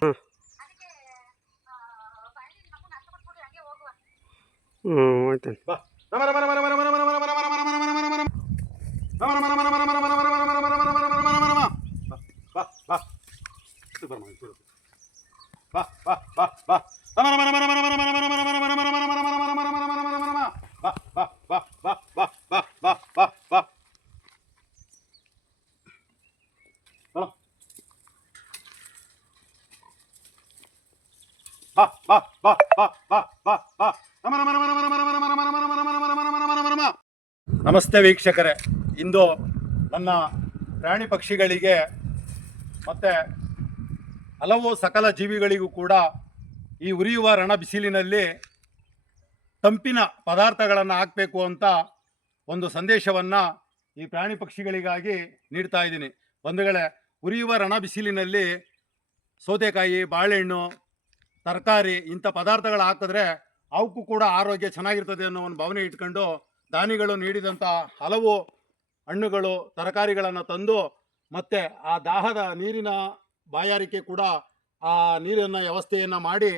Hmm. ಬಾ ಬಾ ಬಾ ಬಾ ನಮಸ್ತೆ ವೀಕ್ಷಕರೇ. ಇಂದು ನನ್ನ ಪ್ರಾಣಿ ಪಕ್ಷಿಗಳಿಗೆ ಮತ್ತು ಹಲವು ಸಕಲ ಜೀವಿಗಳಿಗೂ ಕೂಡ ಈ ಉರಿಯುವ ರಣ ಬಿಸಿಲಿನಲ್ಲಿ ತಂಪಿನ ಪದಾರ್ಥಗಳನ್ನು ಹಾಕಬೇಕು ಅಂತ ಒಂದು ಸಂದೇಶವನ್ನು ಈ ಪ್ರಾಣಿ ಪಕ್ಷಿಗಳಿಗಾಗಿ ನೀಡ್ತಾ ಇದ್ದೀನಿ. ಬಂಧುಗಳೇ, ಉರಿಯುವ ರಣ ಬಿಸಿಲಿನಲ್ಲಿ ಸೌತೆಕಾಯಿ, ಬಾಳೆಹಣ್ಣು, ತರಕಾರಿ ಇಂಥ ಪದಾರ್ಥಗಳು ಹಾಕಿದ್ರೆ ಅವಕ್ಕೂ ಕೂಡ ಆರೋಗ್ಯ ಚೆನ್ನಾಗಿರ್ತದೆ ಅನ್ನೋ ಒಂದು ಭಾವನೆ ಇಟ್ಕೊಂಡು ದಾನಿಗಳು ನೀಡಿದಂಥ ಹಲವು ಹಣ್ಣುಗಳು, ತರಕಾರಿಗಳನ್ನು ತಂದು ಮತ್ತು ಆ ದಾಹದ ನೀರಿನ ಬಾಯಾರಿಕೆ ಕೂಡ ಆ ನೀರಿನ ವ್ಯವಸ್ಥೆಯನ್ನು ಮಾಡಿ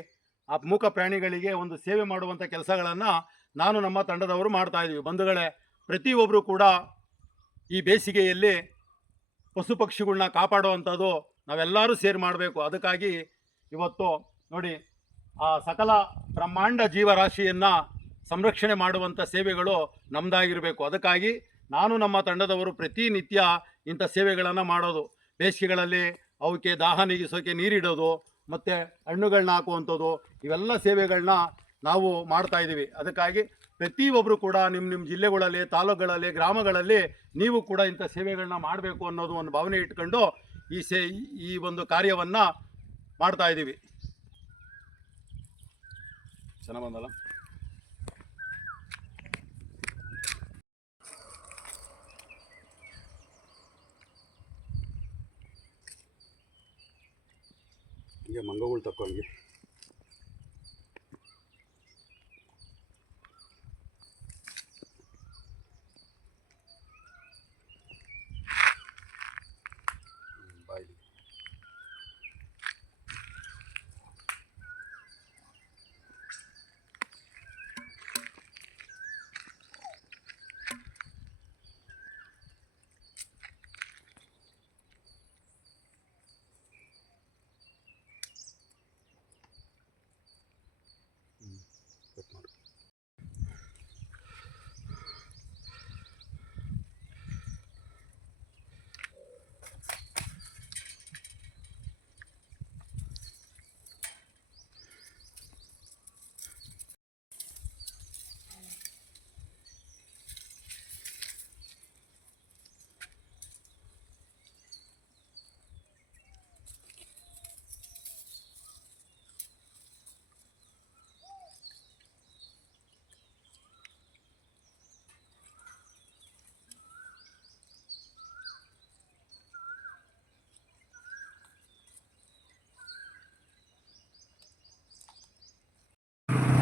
ಆ ಮೂಕ ಪ್ರಾಣಿಗಳಿಗೆ ಒಂದು ಸೇವೆ ಮಾಡುವಂಥ ಕೆಲಸಗಳನ್ನು ನಾನು ನಮ್ಮ ತಂಡದವರು ಮಾಡ್ತಾ ಇದ್ದೀವಿ ಬಂಧುಗಳೇ ಪ್ರತಿಯೊಬ್ಬರು ಕೂಡ ಈ ಬೇಸಿಗೆಯಲ್ಲಿ ಪಶು ಪಕ್ಷಿಗಳನ್ನ ಕಾಪಾಡುವಂಥದ್ದು ನಾವೆಲ್ಲರೂ ಸೇರಿ ಮಾಡಬೇಕು. ಅದಕ್ಕಾಗಿ ಇವತ್ತು ನೋಡಿ, ಆ ಸಕಲ ಬ್ರಹ್ಮಾಂಡ ಜೀವರಾಶಿಯನ್ನು ಸಂರಕ್ಷಣೆ ಮಾಡುವಂಥ ಸೇವೆಗಳು ನಮ್ಮದಾಗಿರಬೇಕು ಅದಕ್ಕಾಗಿ ನಾನು ನಮ್ಮ ತಂಡದವರು ಪ್ರತಿನಿತ್ಯ ಇಂಥ ಸೇವೆಗಳನ್ನು ಮಾಡೋದು. ಬೇಸಿಗೆಗಳಲ್ಲಿ ಅವಕ್ಕೆ ದಾಹ ನೀಗಿಸೋಕೆ ನೀರಿಡೋದು, ಮತ್ತು ಹಣ್ಣುಗಳನ್ನ ಹಾಕುವಂಥದ್ದು, ಇವೆಲ್ಲ ಸೇವೆಗಳನ್ನ ನಾವು ಮಾಡ್ತಾಯಿದ್ದೀವಿ ಅದಕ್ಕಾಗಿ ಪ್ರತಿಯೊಬ್ಬರು ಕೂಡ ನಿಮ್ಮ ನಿಮ್ಮ ಜಿಲ್ಲೆಗಳಲ್ಲಿ, ತಾಲೂಕುಗಳಲ್ಲಿ, ಗ್ರಾಮಗಳಲ್ಲಿ ನೀವು ಕೂಡ ಇಂಥ ಸೇವೆಗಳನ್ನ ಮಾಡಬೇಕು ಅನ್ನೋದು ಒಂದು ಭಾವನೆ ಇಟ್ಕೊಂಡು ಈ ಸೇ, ಈ ಒಂದು ಕಾರ್ಯವನ್ನು ಮಾಡ್ತಾಯಿದ್ದೀವಿ ಚೆನ್ನಾಗಿ ಬಂದಲ್ಲ? ya mandó vuelta con alguien.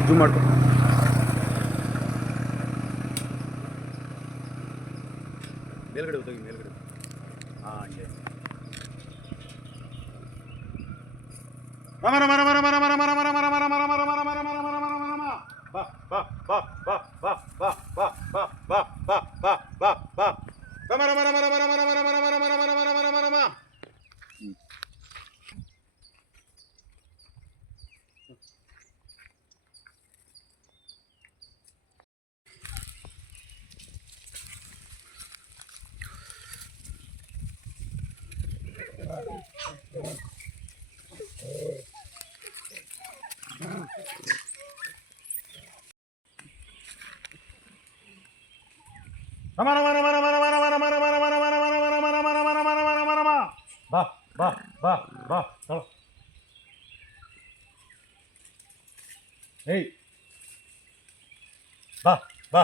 Zoom out மேல்கடை உதவி மேல்கடை ஆ இங்கே மர மர மர மர மர மர மர மர மர மர மர மர மர மர மர மர மர மர பா பா பா பா பா பா பா பா பா பா பா பா பா மர மர மர மர மர மர மர மர மர மர மர மர மர மர Rama rama rama rama rama rama rama rama rama rama rama rama rama rama rama rama rama rama rama ba ba ba ba kalau hey ba ba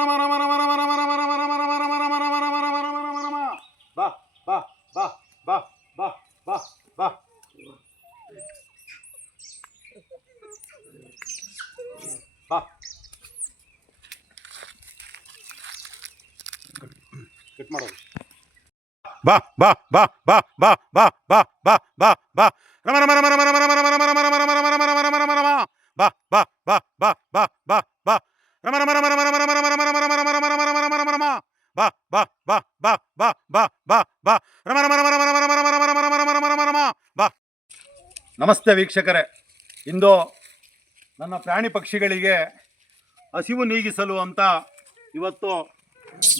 ಬಾ ಬಾ ಬಾ ಬಾ ಬಾ ಬಾ ಬಾ ಬಾ ಬಾ ರಮ ರಮ ರಮ ರಮ ರಮ ರಮ ರಮ ರಮ ರಮ ರಮ ರಮ ರಮ ರಮ ರಮ ರಮ ಬಾ ಬಾ ಬಾ ಬಾ ಬಾ ಬಾ ಬಾ ರಮ ರಮ ರಮ ರಮ ರಮ ರಮ ರಮ ರಮ ರಮ ರಮ ರಮ ರಮ ರಮ ರಮ ಬಾ ಬಾ ಬಾ ಬಾ ಬಾ ಬಾ ಬಾ ಬಾ ರಮ ರಮ ರಮ ರಮ ರಮ ರಮ ರಮ ರಮ ರಮ ರಮ ರಮ ರಮ ಬಾ ನಮಸ್ತೆ ವೀಕ್ಷಕರೇ ಇಂದು ನನ್ನ ಪ್ರಾಣಿ ಪಕ್ಷಿಗಳಿಗೆ ಹಸಿವು ನೀಗಿಸಲು ಅಂತ ಇವತ್ತು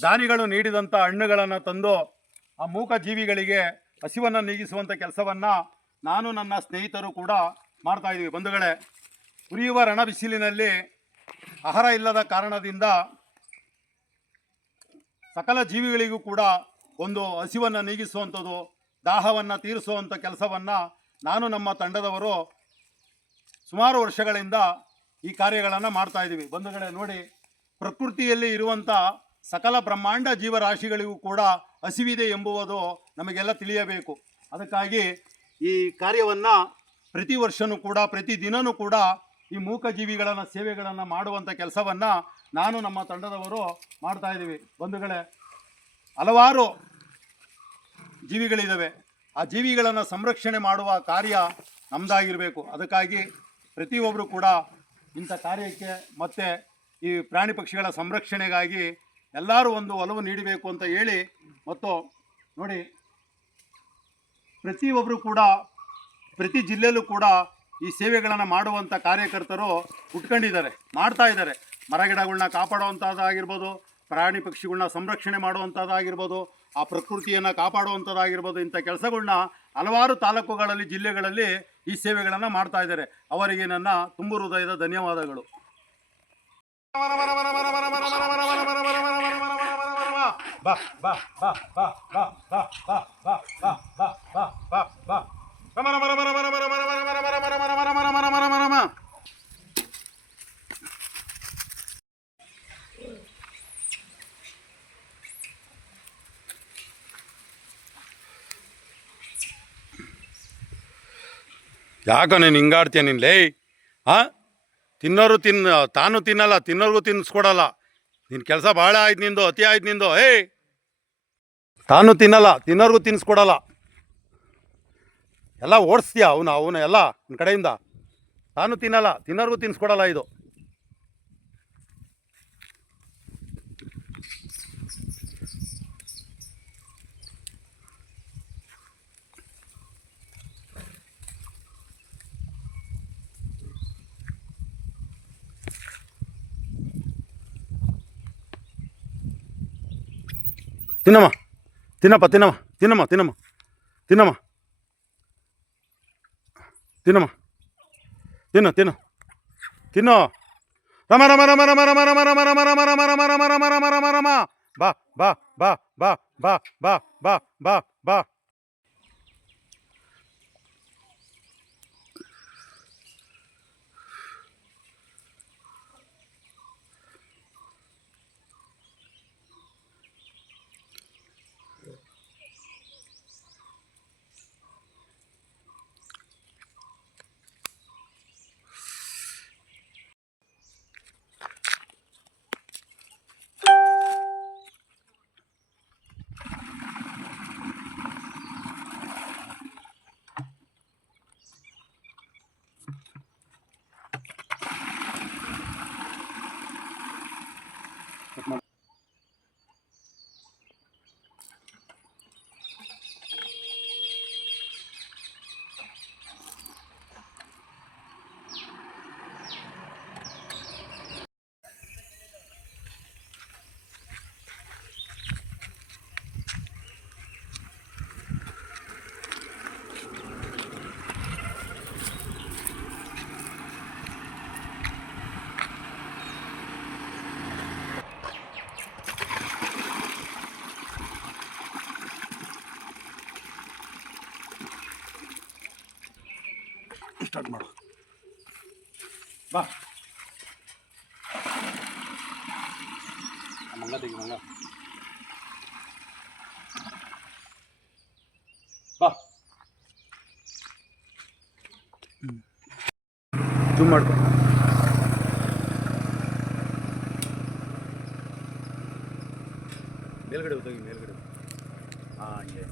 ದಾನಿಗಳು ನೀಡಿದಂಥ ಹಣ್ಣುಗಳನ್ನು ತಂದು ಆ ಮೂಕ ಜೀವಿಗಳಿಗೆ ಹಸಿವನ್ನು ನೀಗಿಸುವಂಥ ಕೆಲಸವನ್ನು ನಾನು ನನ್ನ ಸ್ನೇಹಿತರು ಕೂಡ ಮಾಡ್ತಾ ಇದ್ದೀವಿ. ಬಂಧುಗಳೇ, ಉರಿಯುವ ರಣ ಬಿಸಿಲಿನಲ್ಲಿ ಆಹಾರ ಇಲ್ಲದ ಕಾರಣದಿಂದ ಸಕಲ ಜೀವಿಗಳಿಗೂ ಕೂಡ ಒಂದು ಹಸಿವನ್ನು ನೀಗಿಸುವಂಥದ್ದು, ದಾಹವನ್ನು ತೀರಿಸುವಂಥ ಕೆಲಸವನ್ನು ನಾನು ನಮ್ಮ ತಂಡದವರು ಸುಮಾರು ವರ್ಷಗಳಿಂದ ಈ ಕಾರ್ಯಗಳನ್ನು ಮಾಡ್ತಾ ಇದ್ದೀವಿ. ಬಂಧುಗಳೇ, ನೋಡಿ, ಪ್ರಕೃತಿಯಲ್ಲಿ ಇರುವಂಥ ಸಕಲ ಬ್ರಹ್ಮಾಂಡ ಜೀವರಾಶಿಗಳಿಗೂ ಕೂಡ ಹಸಿವಿದೆ ಎಂಬುವುದು ನಮಗೆಲ್ಲ ತಿಳಿಯಬೇಕು. ಅದಕ್ಕಾಗಿ ಈ ಕಾರ್ಯವನ್ನು ಪ್ರತಿ ವರ್ಷವೂ ಕೂಡ, ಪ್ರತಿ ದಿನನೂ ಕೂಡ ಈ ಮೂಕ ಜೀವಿಗಳನ್ನು, ಸೇವೆಗಳನ್ನು ಮಾಡುವಂಥ ಕೆಲಸವನ್ನು ನಾನು ನಮ್ಮ ತಂಡದವರು ಮಾಡ್ತಾ ಇದ್ದೀವಿ. ಬಂಧುಗಳೇ, ಹಲವಾರು ಜೀವಿಗಳಿದ್ದಾವೆ ಆ ಜೀವಿಗಳನ್ನು ಸಂರಕ್ಷಣೆ ಮಾಡುವ ಕಾರ್ಯ ನಮ್ಮದಾಗಿರಬೇಕು ಅದಕ್ಕಾಗಿ ಪ್ರತಿಯೊಬ್ಬರು ಕೂಡ ಇಂಥ ಕಾರ್ಯಕ್ಕೆ ಮತ್ತು ಈ ಪ್ರಾಣಿ ಪಕ್ಷಿಗಳ ಸಂರಕ್ಷಣೆಗಾಗಿ ಎಲ್ಲರೂ ಒಂದು ಒಲವು ನೀಡಬೇಕು ಅಂತ ಹೇಳಿ ಮತ್ತು ನೋಡಿ ಪ್ರತಿಯೊಬ್ಬರು ಕೂಡ, ಪ್ರತಿ ಜಿಲ್ಲೆಯಲ್ಲೂ ಕೂಡ ಈ ಸೇವೆಗಳನ್ನು ಮಾಡುವಂಥ ಕಾರ್ಯಕರ್ತರು ಉಟ್ಕೊಂಡಿದ್ದಾರೆ, ಮಾಡ್ತಾ ಇದ್ದಾರೆ. ಮರಗಿಡಗಳನ್ನ ಕಾಪಾಡುವಂಥದ್ದಾಗಿರ್ಬೋದು ಪ್ರಾಣಿ ಪಕ್ಷಿಗಳನ್ನ ಸಂರಕ್ಷಣೆ ಮಾಡುವಂಥದ್ದಾಗಿರ್ಬೋದು ಆ ಪ್ರಕೃತಿಯನ್ನು ಕಾಪಾಡುವಂಥದ್ದಾಗಿರ್ಬೋದು ಇಂಥ ಕೆಲಸಗಳನ್ನ ಹಲವಾರು ತಾಲೂಕುಗಳಲ್ಲಿ, ಜಿಲ್ಲೆಗಳಲ್ಲಿ ಈ ಸೇವೆಗಳನ್ನು ಮಾಡ್ತಾ ಇದ್ದಾರೆ. ಅವರಿಗೆ ನನ್ನ ತುಂಬು ಹೃದಯದ ಧನ್ಯವಾದಗಳು. ಬಾ ಬಾ ಬಾ ಬಾ ಬಾ ಬಾ ಬಾ ಬಾ ಬಾ ಬಾ ಬಾ ಬಾ ಬಾ ರಮ ರಮ ರಮ ರಮ ರಮ ರಮ ರಮ ರಮ ರಮ ರಮ ರಮ ರಮ ರಮ ರಮ ರಮ ರಮ ಯಾಕೋ ನೀನು ಹಿಂಗಾಡ್ತೀಯ ನೀನು ಲೇ ಹಾಂ ತಿನ್ನೋರು ತಿನ್ನ ತಾನು ತಿನ್ನಲ್ಲ ತಿನ್ನೋರಿಗೂ ತಿನ್ನಿಸ್ಕೊಡಲ್ಲ ನಿನ್ನ ಕೆಲಸ ಭಾಳ ಆಯ್ತು ನಿಂದು, ಅತಿ ಆಯ್ತು ನಿಂದು, ಏಯ್! ತಾನು ತಿನ್ನಲ್ಲ, ತಿನ್ನೋರ್ಗೂ ತಿನ್ನಿಸ್ಕೊಡಲ್ಲ ಎಲ್ಲ ಓಡಿಸ್ತೀಯ ಅವನು ಅವನು ಎಲ್ಲ ನಿನ್ನ ಕಡೆಯಿಂದ. ತಾನು ತಿನ್ನಲ್ಲ, ತಿನ್ನೋರ್ಗೂ ತಿನ್ನಿಸ್ಕೊಡಲ್ಲ ಇದು. తినమ్మా తినమ్మా తినమ్మా తినమ్మా తినమ్మా తినమ్మా తినమ్మా తిన తిన తినో రమ రమ రమ రమ రమ రమ రమ రమ రమ రమ రమ రమ రమ రమ రమ రమ బా బా బా బా బా బా బా బా బా ಸ್ಟಾರ್ಟ್ ಮಾಡು ಬಾ ಮಂಗ ತೆಗಿ ಮಂಗ ಬಾ ಜೂಮ್ ಮಾಡ್ಕೊ ಮೇಲ್ಗಡೆ ಹೋಗಿ ಮೇಲ್ಗಡೆ ಹಾಂ ಹಂಗೆ